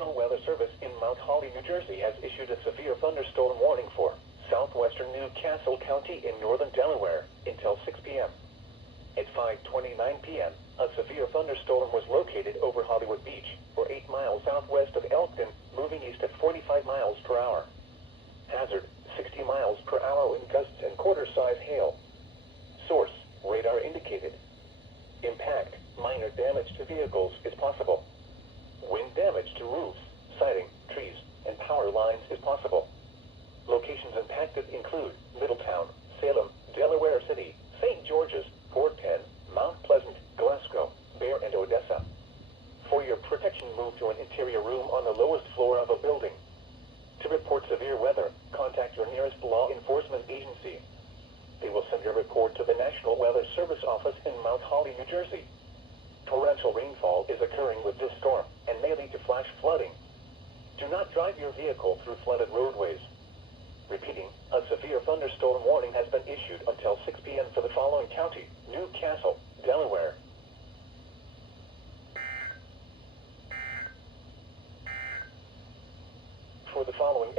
National Weather Service in Mount Holly, New Jersey has issued a severe thunderstorm warning for southwestern Newcastle County in northern Delaware until 6 p.m. At 5:29 p.m., a severe thunderstorm was located over Hollywood Beach, or 8 miles southwest of Elkton, moving east at 45 miles per hour. Hazard, 60 miles per hour wind gusts and quarter-size hail. Source, radar indicated. Impact, minor damage to vehicles is possible. Wind damage to roofs, siding, trees, and power lines is possible. Locations impacted include Middletown, Salem, Delaware City, St. George's, Port Penn, Mount Pleasant, Glasgow, Bear, and Odessa. For your protection, move to an interior room on the lowest floor of a building. To report severe weather, contact your nearest law enforcement agency. They will send your report to the National Weather Service office in Mount Holly, New Jersey. Torrential rainfall is occurring with this storm and may lead to flash flooding. Do not drive your vehicle through flooded roadways. Repeating, a severe thunderstorm warning has been issued until 6 p.m. for the following county: Newcastle, Delaware. For the following